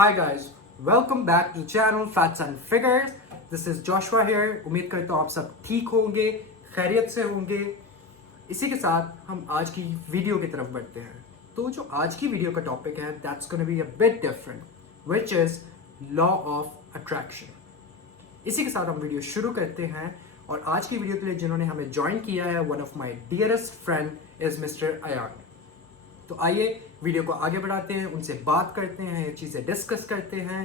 Hi guys, welcome back to the channel Facts and Figures. This is Joshua here. उम्मीद करता हूँ आप सब ठीक होंगे, खैरियत से होंगे। इसी के साथ हम आज की वीडियो की तरफ बढ़ते हैं। तो जो आज की वीडियो का टॉपिक है, that's gonna be a bit different, which is law of attraction. इसी के साथ हम वीडियो शुरू करते हैं और आज की वीडियो के लिए जिन्होंने हमें ज्वाइन किया है, one of my dearest friend is Mr. Ayan. तो आइए वीडियो को आगे बढ़ाते हैं, उनसे बात करते हैं, ये चीज़ें डिस्कस करते हैं।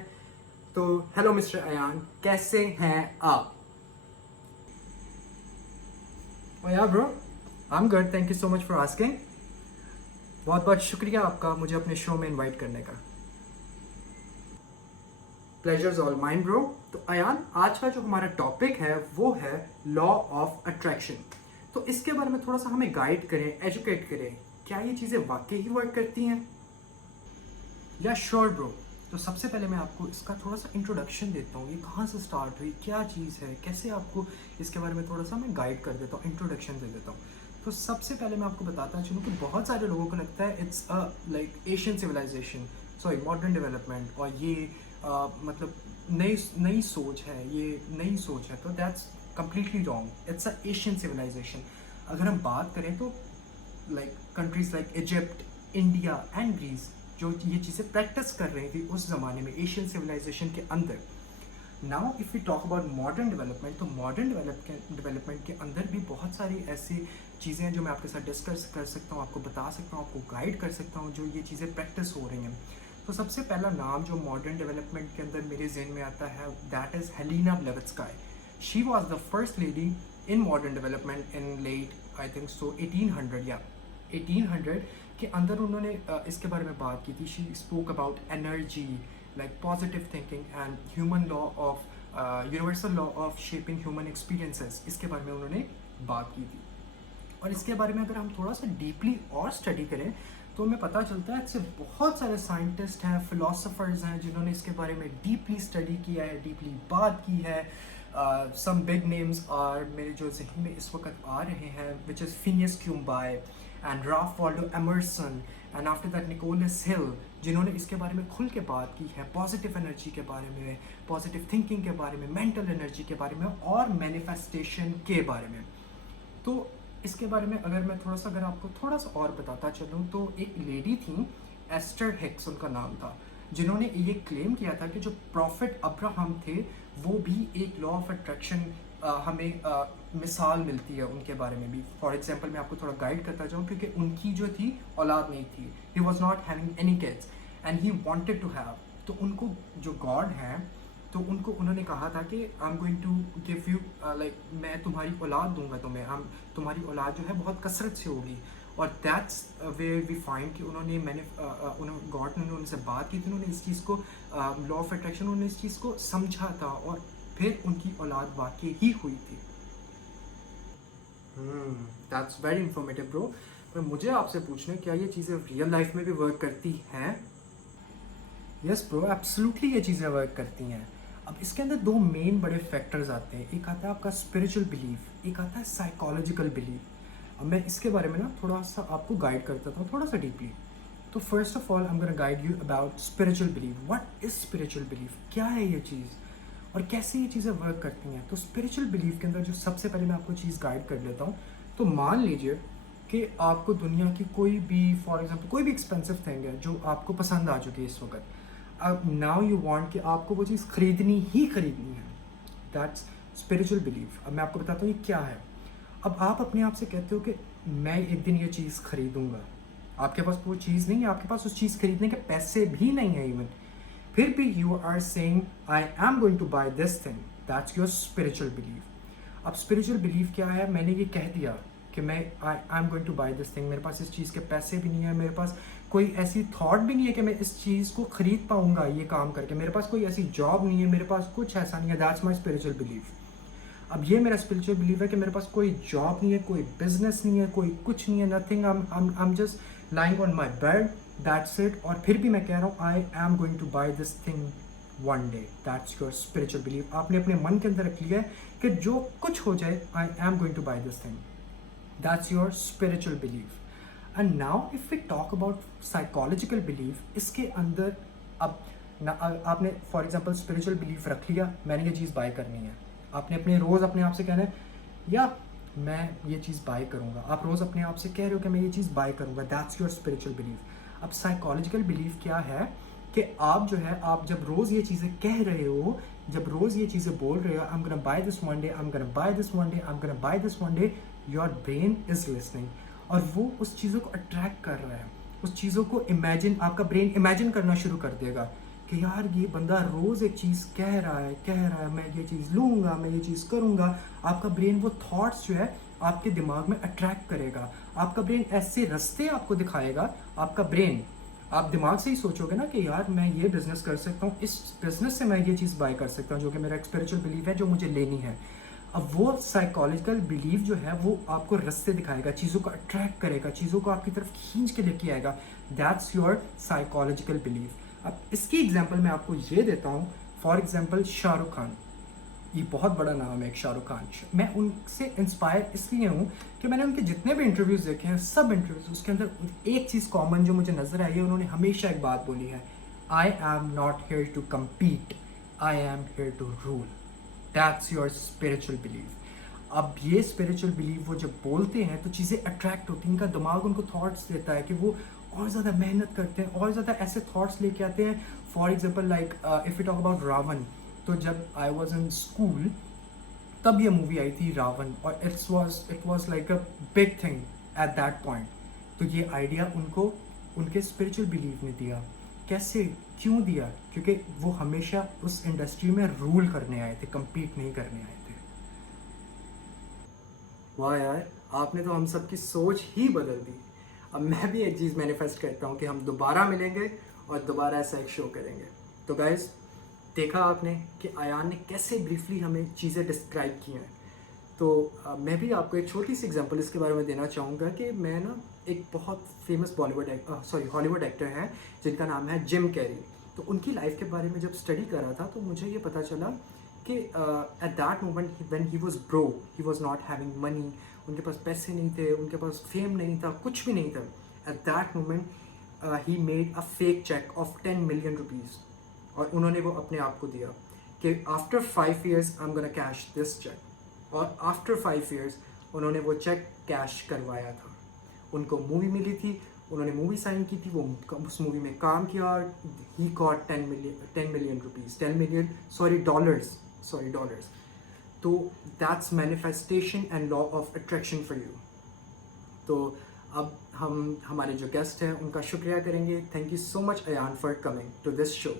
तो हेलो मिस्टर अयान, कैसे हैं आप? या bro, I am good, thank you so much for asking. बहुत बहुत शुक्रिया आपका मुझे अपने शो में इनवाइट करने का। Pleasures all mine bro. तो अयान, आज का जो हमारा टॉपिक है वो है लॉ ऑफ अट्रैक्शन। तो इसके बारे में थोड़ा सा हमें गाइड करें, एजुकेट करें, क्या ये चीज़ें वाकई ही वर्क करती हैं? या श्योर ब्रो। तो सबसे पहले मैं आपको इसका थोड़ा सा इंट्रोडक्शन देता हूँ, ये कहाँ से स्टार्ट हुई, क्या चीज़ है, कैसे आपको इसके बारे में थोड़ा सा मैं गाइड कर देता हूँ, इंट्रोडक्शन दे देता हूँ। तो सबसे पहले मैं आपको बताता चलूँ कि बहुत सारे लोगों को लगता है it's a like Asian civilization, sorry modern development, और ये मतलब नई सोच है, ये नई सोच है। तो that's completely wrong, it's a Asian civilization. अगर हम बात करें तो like countries like Egypt, India and Greece जो ये चीज़ें प्रैक्टिस कर रही थी उस ज़माने में एशियन सिविलाइजेशन के अंदर। Now if you talk about modern development, तो मॉडर्न डेवलपमेंट के अंदर भी बहुत सारी ऐसी चीज़ें हैं जो मैं आपके साथ डिस्कस कर सकता हूँ, आपको बता सकता हूँ, आपको गाइड कर सकता हूँ, जो ये चीज़ें प्रैक्टिस हो रही हैं। तो सबसे पहला नाम जो मॉडर्न डेवलपमेंट के अंदर मेरे जहन में आता है, that is Helena Blavatsky. She was the first lady in modern development in late I think so 1800 या 1800 के अंदर उन्होंने इसके बारे में बात की थी। She spoke about energy, like positive thinking and human law of universal law of shaping human experiences, इसके बारे में उन्होंने बात की थी। और इसके बारे में अगर हम थोड़ा सा डीपली और स्टडी करें तो हमें पता चलता है इससे बहुत सारे साइंटिस्ट हैं, फिलोसोफर्स हैं जिन्होंने इसके बारे में डीपली स्टडी किया है, डीपली बात की है। सम बिग नेम्स आर मेरे जो जहन में इस वक्त आ रहे हैं, which is Phineas Quimby and Ralph Waldo Emerson and after that Nicholas Hill, जिन्होंने इसके बारे में खुल के बात की है, पॉजिटिव एनर्जी के बारे में, पॉजिटिव थिंकिंग के बारे में, मेंटल एनर्जी के बारे में और मैनिफेस्टेशन के बारे में। तो इसके बारे में अगर मैं अगर आपको थोड़ा सा और बताता चलूँ तो एक लेडी थी, एस्टर हिक्स उनका नाम था, जिन्होंने ये क्लेम किया था कि जो प्रॉफिट अब्राहम थे वो भी एक लॉ ऑफ अट्रैक्शन हमें मिसाल मिलती है उनके बारे में भी। फॉर एग्जांपल मैं आपको थोड़ा गाइड करता जाऊँ, क्योंकि उनकी जो थी औलाद नहीं थी, he was not having any kids and he wanted to have. तो उनको जो गॉड हैं, तो उनको उन्होंने कहा था कि I am going to give you like मैं तुम्हारी औलाद दूंगा तुम्हें, हम तुम्हारी औलाद जो है बहुत कसरत से होगी। और दैट्स वेयर वी फाइंड कि उन्होंने गॉड ने उनसे बात की थी, उन्होंने इस चीज़ को लॉ ऑफ अट्रैक्शन, उन्होंने इस चीज़ को समझा था और फिर उनकी औलाद वाकई ही हुई थी। That's very informative bro. पर मुझे आपसे पूछना है, क्या ये चीज़ें रियल लाइफ में भी वर्क करती हैं? यस ब्रो, एब्सोल्युटली ये चीज़ें वर्क करती हैं। अब इसके अंदर दो मेन बड़े फैक्टर्स आते हैं, एक आता है आपका स्पिरिचुअल बिलीफ, एक आता है साइकोलॉजिकल बिलीफ। अब मैं इसके बारे में ना थोड़ा सा आपको गाइड करता था, थोड़ा सा डीपली। तो first of all I am gonna guide you about spiritual belief. What is spiritual belief, क्या है ये चीज़ और कैसे ये चीज़ें वर्क करती हैं? तो स्पिरिचुअल बिलीफ के अंदर जो सबसे पहले मैं आपको चीज़ गाइड कर लेता हूँ। तो मान लीजिए कि आपको दुनिया की कोई भी, फॉर एग्जांपल कोई भी एक्सपेंसिव थिंग है जो आपको पसंद आ चुकी है इस वक्त, अब नाउ यू वांट कि आपको वो चीज़ खरीदनी ही खरीदनी है, दैट्स स्पिरिचुअल बिलीफ। अब मैं आपको बताता हूँ ये क्या है। अब आप अपने आप से कहते हो कि मैं एक दिन ये चीज़ खरीदूंगा, आपके पास वो चीज़ नहीं है, आपके पास उस चीज़ खरीदने के पैसे भी नहीं है इवन, फिर भी you are saying I am going to buy this thing, that's your spiritual belief. अब स्पिरिचुअल बिलीफ क्या है? मैंने ये कह दिया कि मैं I am going to buy this thing, मेरे पास इस चीज़ के पैसे भी नहीं है, मेरे पास कोई ऐसी थॉट भी नहीं है कि मैं इस चीज़ को खरीद पाऊंगा ये काम करके, मेरे पास कोई ऐसी जॉब नहीं है, मेरे पास कुछ ऐसा नहीं है, दैट्स माई स्पिरिचुअल बिलीफ। अब ये मेरा स्पिरिचुअल बिलीफ है कि मेरे पास कोई जॉब नहीं है, कोई बिजनेस नहीं है, कोई कुछ नहीं है, nothing, I am just lying on my bed, that's it. और फिर भी मैं कह रहा हूँ I am going to buy this thing one day, that's your spiritual belief. आपने अपने मन के अंदर रख लिया है कि जो कुछ हो जाए I am going to buy this thing, that's your spiritual belief. And now if we talk about psychological belief, इसके अंदर अब ना आपने फॉर एग्जांपल स्पिरिचुअल बिलीफ रख लिया, मैंने ये चीज़ बाय करनी है, आपने अपने रोज़ अपने आप से कहना है या मैं ये चीज़ बाय करूँगा, आप रोज़ अपने आप से कह रहे हो कि मैं ये चीज़ बाय करूँगा, दैट्स योर स्पिरिचुअल बिलीफ। अब साइकोलॉजिकल बिलीफ क्या है कि आप जो है, आप जब रोज़ ये चीज़ें कह रहे हो, जब रोज़ ये चीज़ें बोल रहे हो, आई am gonna by this one day, I am gonna by this one day, I am gonna by this one day, your brain is listening, और वो उस चीज़ों को अट्रैक्ट कर रहा है, उस चीज़ों को इमेजिन, आपका ब्रेन इमेजिन करना शुरू कर देगा कि यार ये बंदा रोज़ एक चीज़ कह रहा है, मैं ये चीज़ लूँगा, मैं ये चीज़ करूँगा। आपका ब्रेन वो थॉट्स जो है आपके दिमाग में अट्रैक्ट करेगा, आपका ब्रेन ऐसे रास्ते आपको दिखाएगा। आपका ब्रेन, आप दिमाग से ही सोचोगे ना कि यार मैं ये बिज़नेस कर सकता हूँ, इस बिज़नेस से मैं ये चीज़ बाय कर सकता हूँ, जो कि मेरा एक स्पिरिचुअल बिलीफ है जो मुझे लेनी है। अब वो साइकोलॉजिकल बिलीफ जो है वो आपको रास्ते दिखाएगा, चीज़ों को अट्रैक्ट करेगा, चीज़ों को आपकी तरफ खींच के लेके आएगा। That's your psychological belief. अब इसकी एग्जांपल मैं आपको ये देता हूँ। फॉर एग्जांपल शाहरुख खान, ये बहुत बड़ा नाम है एक शाहरुख खान। मैं उनसे इंस्पायर इसलिए हूँ कि मैंने उनके जितने भी इंटरव्यूज़ देखे हैं, सब इंटरव्यूज़, उसके अंदर एक चीज़ कॉमन जो मुझे नज़र आई है, उन्होंने हमेशा एक बात बोली है, I am not here to compete, I am here to rule. That's your spiritual belief. अब ये स्पिरिचुअल बिलीफ वो जब बोलते हैं तो चीज़ें अट्रैक्ट होती हैं, इनका दिमाग उनको थॉट्स देता है कि वो और ज़्यादा मेहनत करते हैं, और ज़्यादा ऐसे थॉट्स लेके आते हैं। For example like if you talk about Ravan, तो जब आई वॉज इन स्कूल तब ये मूवी आई थी रावण, और it was like a big thing at that point. तो ये आइडिया उनको उनके स्पिरिचुअल बिलीफ ने दिया। कैसे, क्यों दिया? क्योंकि वो हमेशा उस इंडस्ट्री में रूल करने आए थे, compete नहीं करने आए थे। वाह यार, आपने तो हम सब की सोच ही बदल दी। अब मैं भी एक चीज़ मैनिफेस्ट करता हूँ कि हम दोबारा मिलेंगे और दोबारा ऐसा एक शो करेंगे। तो गाइज, देखा आपने कि आयान ने कैसे ब्रीफली हमें चीज़ें डिस्क्राइब की हैं। तो मैं भी आपको एक छोटी सी एग्जांपल इसके बारे में देना चाहूँगा कि मैं ना एक बहुत फेमस हॉलीवुड एक्टर हैं जिनका नाम है जिम कैरी। तो उनकी लाइफ के बारे में जब स्टडी करा था तो मुझे ये पता चला कि eight that moment when he was broke, he was not having money, उनके पास पैसे नहीं थे, उनके पास फेम नहीं था, कुछ भी नहीं था। At that moment he made a fake cheque of 10 million rupees, और उन्होंने वो अपने आप को दिया कि after 5 years I am gonna cash this cheque. और आफ्टर 5 years उन्होंने वो चेक कैश करवाया था। उनको मूवी मिली थी, उन्होंने मूवी साइन की थी, वो उस मूवी में काम किया। He got 10 million rupees, 10 million dollars. तो that's manifestation and law of attraction for you. तो अब हम हमारे जो गेस्ट हैं उनका शुक्रिया करेंगे। Thank you so much Ayaan for coming to this show.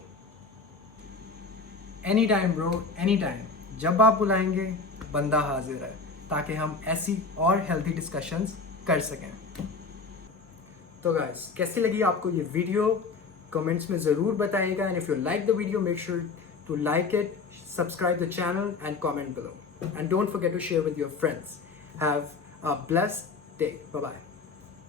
Any time bro, any time, जब आप बुलाएंगे बंदा हाजिर है, ताकि हम ऐसी और हेल्दी डिस्कशंस कर सकें। तो गाइस, कैसी लगी आपको ये वीडियो? कमेंट्स में ज़रूर बताइएगा। And if you like the video, make sure to like it, subscribe the channel and comment below. And don't forget to share with your friends. Have a blessed day. Bye-bye.